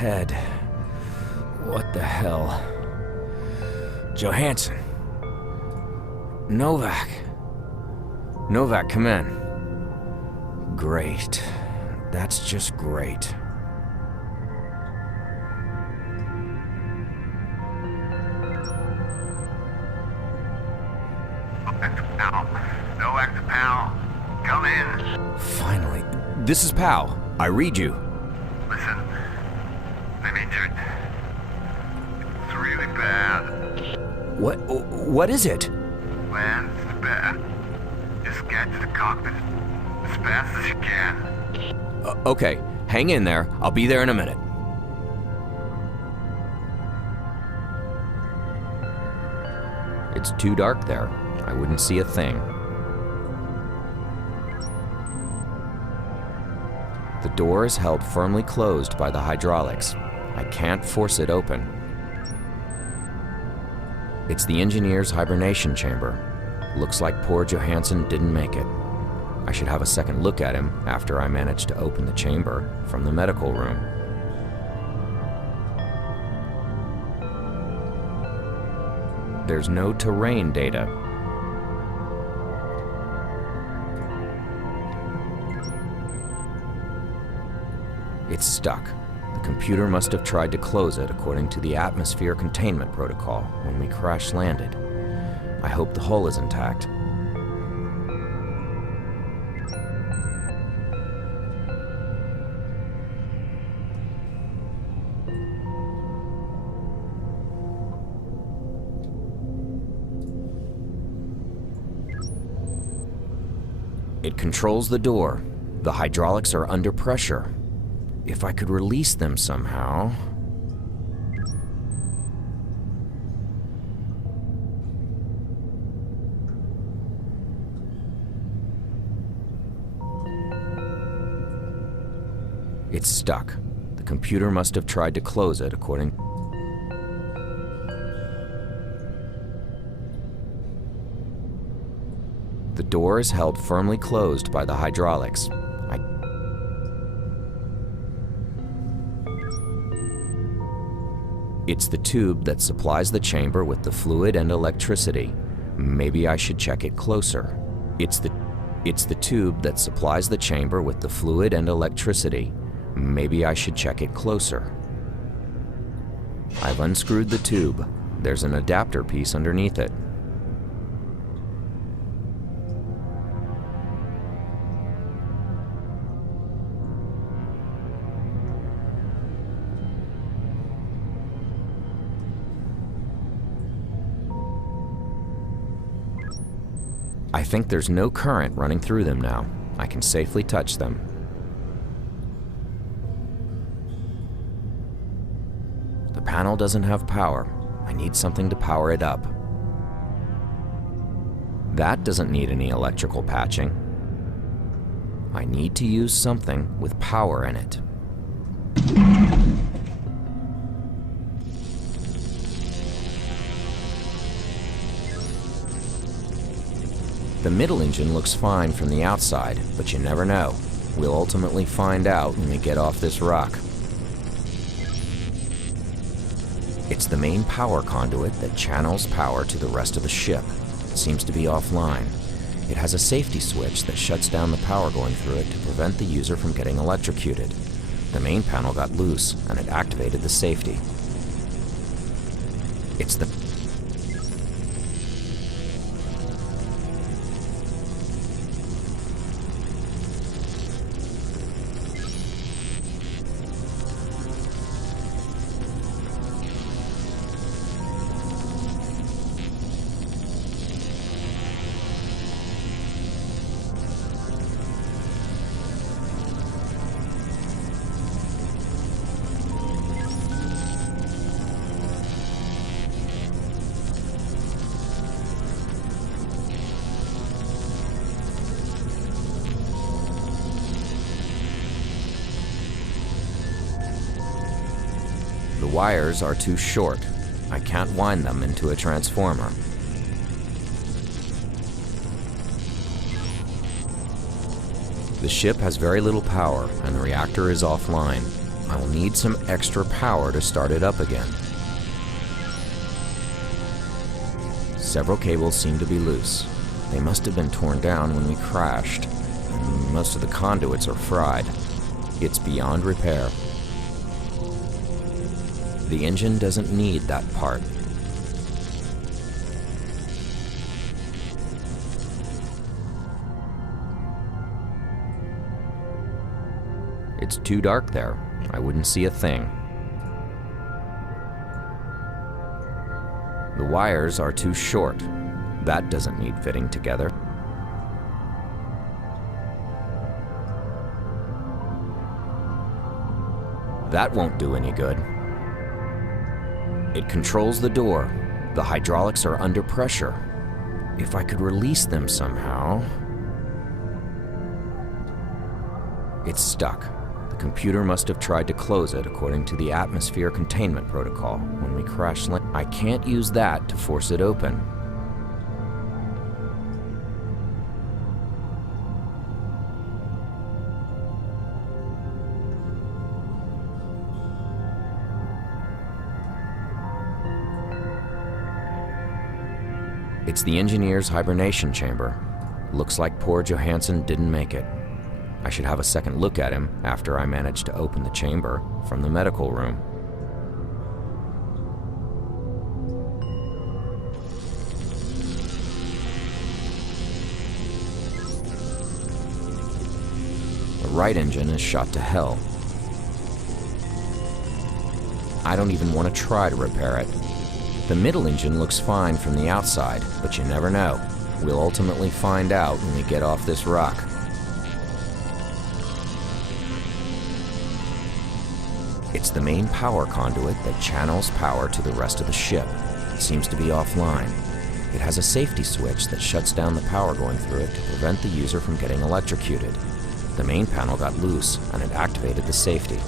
head. What the hell? Johansson. Novak. Novak, come in. Great. That's just great. Novak to Powell. Come in. Finally. This is Powell. I read you. Listen, I'm injured. It's really bad. What is it? Man, it's bad. Just get to the cockpit as fast as you can. Okay, hang in there. I'll be there in a minute. It's too dark there. I wouldn't see a thing. The door is held firmly closed by the hydraulics. I can't force it open. It's the engineer's hibernation chamber. Looks like poor Johansson didn't make it. I should have a second look at him after I manage to open the chamber from the medical room. There's no terrain data. It's stuck. The computer must have tried to close it according to the atmosphere containment protocol when we crash landed. I hope the hull is intact. It controls the door. The hydraulics are under pressure. If I could release them somehow... It's stuck. The computer must have tried to close it according... The door is held firmly closed by the hydraulics. It's the tube that supplies the chamber with the fluid and electricity. Maybe I should check it closer. It's the tube that supplies the chamber with the fluid and electricity. Maybe I should check it closer. I've unscrewed the tube. There's an adapter piece underneath it. I think there's no current running through them now. I can safely touch them. The panel doesn't have power. I need something to power it up. That doesn't need any electrical patching. I need to use something with power in it. The middle engine looks fine from the outside, but you never know. We'll ultimately find out when we get off this rock. It's the main power conduit that channels power to the rest of the ship. It seems to be offline. It has a safety switch that shuts down the power going through it to prevent the user from getting electrocuted. The main panel got loose, and it activated the safety. It's the The wires are too short. I can't wind them into a transformer. The ship has very little power, and the reactor is offline. I will need some extra power to start it up again. Several cables seem to be loose. They must have been torn down when we crashed, and most of the conduits are fried. It's beyond repair. The engine doesn't need that part. It's too dark there. I wouldn't see a thing. The wires are too short. That doesn't need fitting together. That won't do any good. It controls the door. The hydraulics are under pressure. If I could release them somehow... It's stuck. The computer must have tried to close it according to the atmosphere containment protocol when we crash land. I can't use that to force it open. It's the engineer's hibernation chamber. Looks like poor Johansson didn't make it. I should have a second look at him after I manage to open the chamber from the medical room. The right engine is shot to hell. I don't even want to try to repair it. The middle engine looks fine from the outside, but you never know. We'll ultimately find out when we get off this rock. It's the main power conduit that channels power to the rest of the ship. It seems to be offline. It has a safety switch that shuts down the power going through it to prevent the user from getting electrocuted. The main panel got loose, and it activated the safety.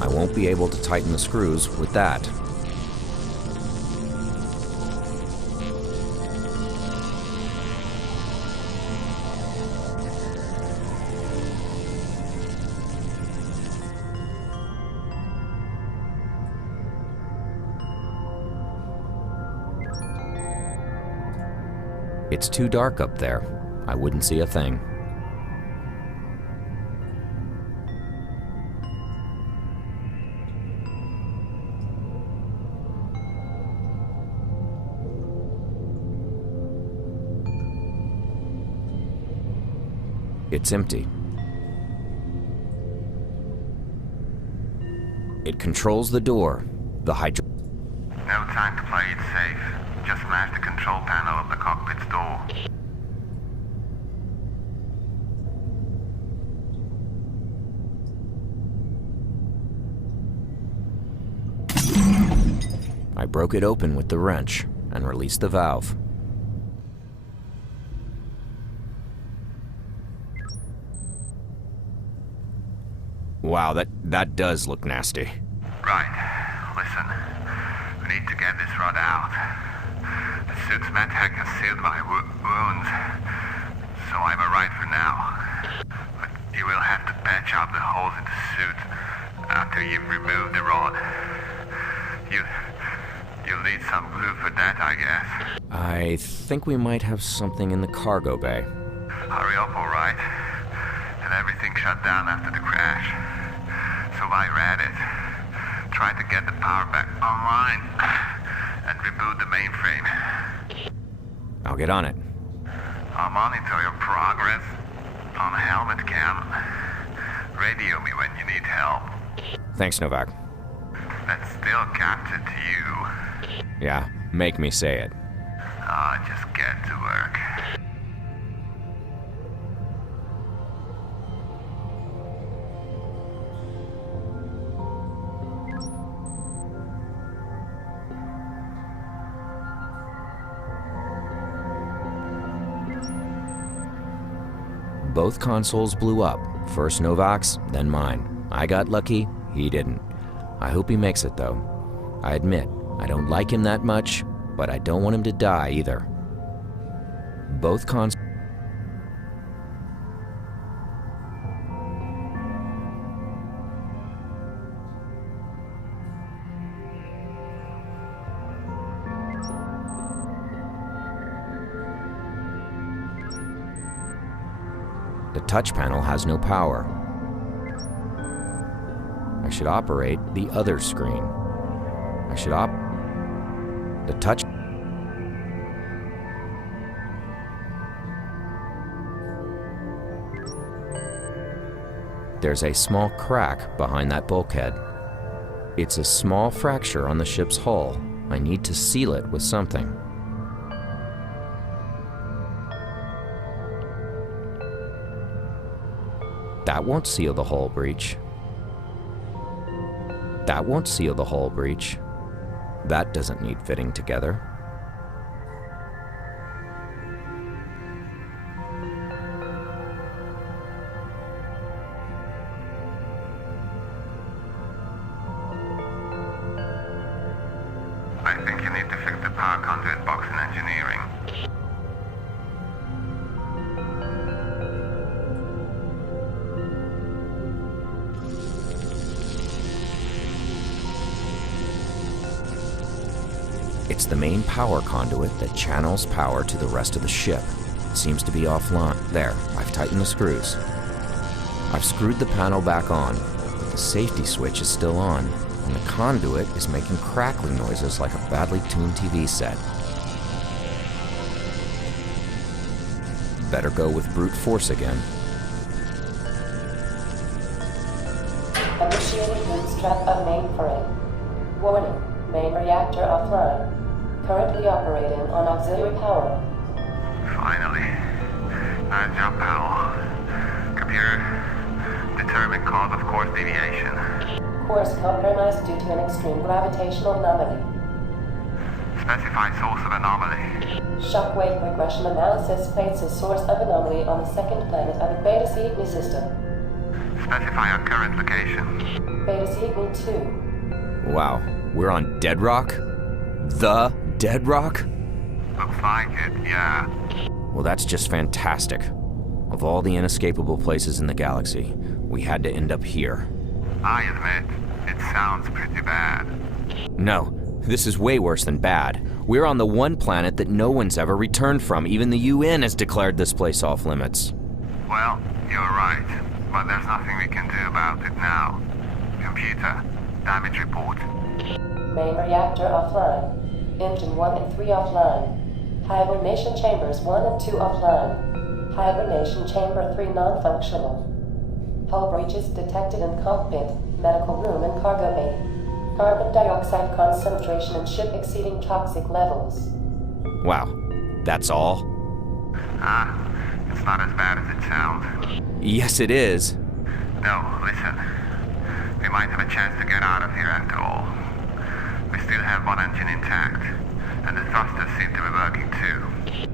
I won't be able to tighten the screws with that. It's too dark up there. I wouldn't see a thing. It's empty. It controls the door. The No time to play it safe. Just smash the control panel of the cockpit's door. I broke it open with the wrench and released the valve. Wow, that does look nasty. Right. Listen. We need to get this rod out. The suit's medtech has sealed my wounds, so I'm alright for now. But you will have to patch up the holes in the suit after you've removed the rod. You'll need some glue for that, I guess. I think we might have something in the cargo bay. Hurry up, alright? And everything shut down after the crash. So I read it. Try to get the power back online and reboot the mainframe. I'll get on it. I'll monitor your progress on a helmet cam. Radio me when you need help. Thanks, Novak. That's still captain to you. Yeah, make me say it. Just get to work. Both consoles blew up. First Novak's, then mine. I got lucky, he didn't. I hope he makes it, though. I admit, I don't like him that much, but I don't want him to die either. Both consoles... The touch panel has no power. I should operate the other screen. The touch... There's a small crack behind that bulkhead. It's a small fracture on the ship's hull. I need to seal it with something. That won't seal the hull breach. That won't seal the hull breach. That doesn't need fitting together. I think you need to fix the power conduit box in engineering. It's the main power conduit that channels power to the rest of the ship. It seems to be offline. There, I've tightened the screws. I've screwed the panel back on, but the safety switch is still on, and the conduit is making crackling noises like a badly tuned TV set. Better go with brute force again. Initiating bootstrap of mainframe. Warning, main reactor offline. Currently operating on auxiliary power. Finally. Nice job, Powell. Computer, determine cause of course deviation. Course compromised due to an extreme gravitational anomaly. Specify source of anomaly. Shockwave regression analysis places source of anomaly on the second planet of the Beta Cygni system. Specify our current location. Beta Cygni 2. Wow, we're on Deadrock? The Deadrock? Looks like it, yeah. Well, that's just fantastic. Of all the inescapable places in the galaxy, we had to end up here. I admit, it sounds pretty bad. No, this is way worse than bad. We're on the one planet that no one's ever returned from. Even the UN has declared this place off limits. Well, you're right, but there's nothing we can do about it now. Computer, damage report. Main reactor offline. Engine 1 and 3 offline. Hibernation chambers 1 and 2 offline. Hibernation chamber 3 non-functional. Hull breaches detected in cockpit, medical room, and cargo bay. Carbon dioxide concentration in ship exceeding toxic levels. Wow, that's all? It's not as bad as it sounds. Yes, it is. No, listen. We might have a chance to get out of here after all. We still have one engine intact, and the thrusters seem to be working too.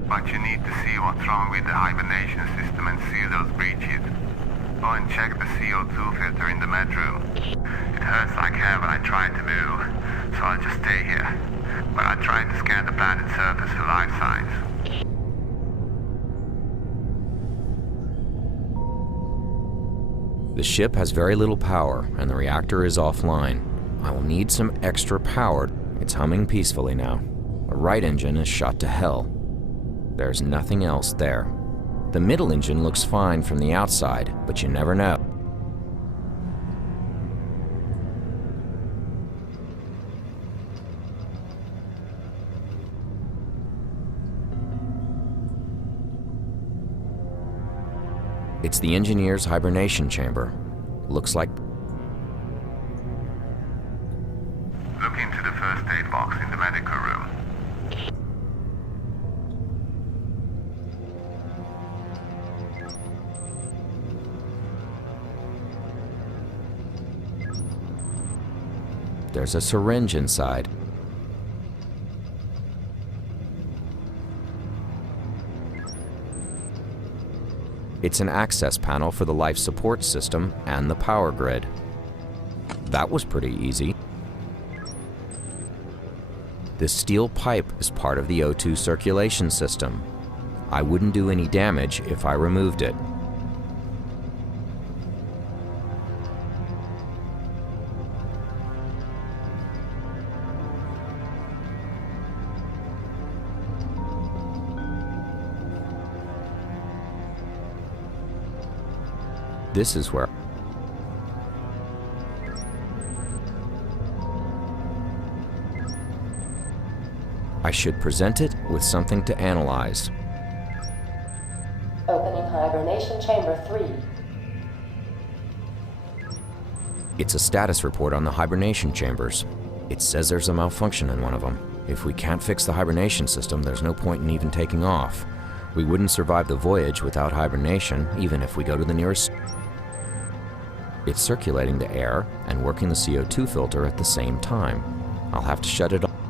But you need to see what's wrong with the hibernation system and seal those breaches. Go and check the CO2 filter in the med room. It hurts like hell when I try to move, so I'll just stay here. But I tried to scan the planet's surface for life signs. The ship has very little power, and the reactor is offline. I will need some extra power. It's humming peacefully now. The right engine is shot to hell. There's nothing else there. The middle engine looks fine from the outside, but you never know. It's the engineer's hibernation chamber. Looks like... Look into the first aid box in the medical room. There's a syringe inside. It's an access panel for the life support system and the power grid. That was pretty easy. This steel pipe is part of the O2 circulation system. I wouldn't do any damage if I removed it. This is where I should present it with something to analyze. Opening hibernation chamber 3. It's a status report on the hibernation chambers. It says there's a malfunction in one of them. If we can't fix the hibernation system, there's no point in even taking off. We wouldn't survive the voyage without hibernation, even if we go to the nearest. It's circulating the air and working the CO2 filter at the same time. I'll have to shut it off.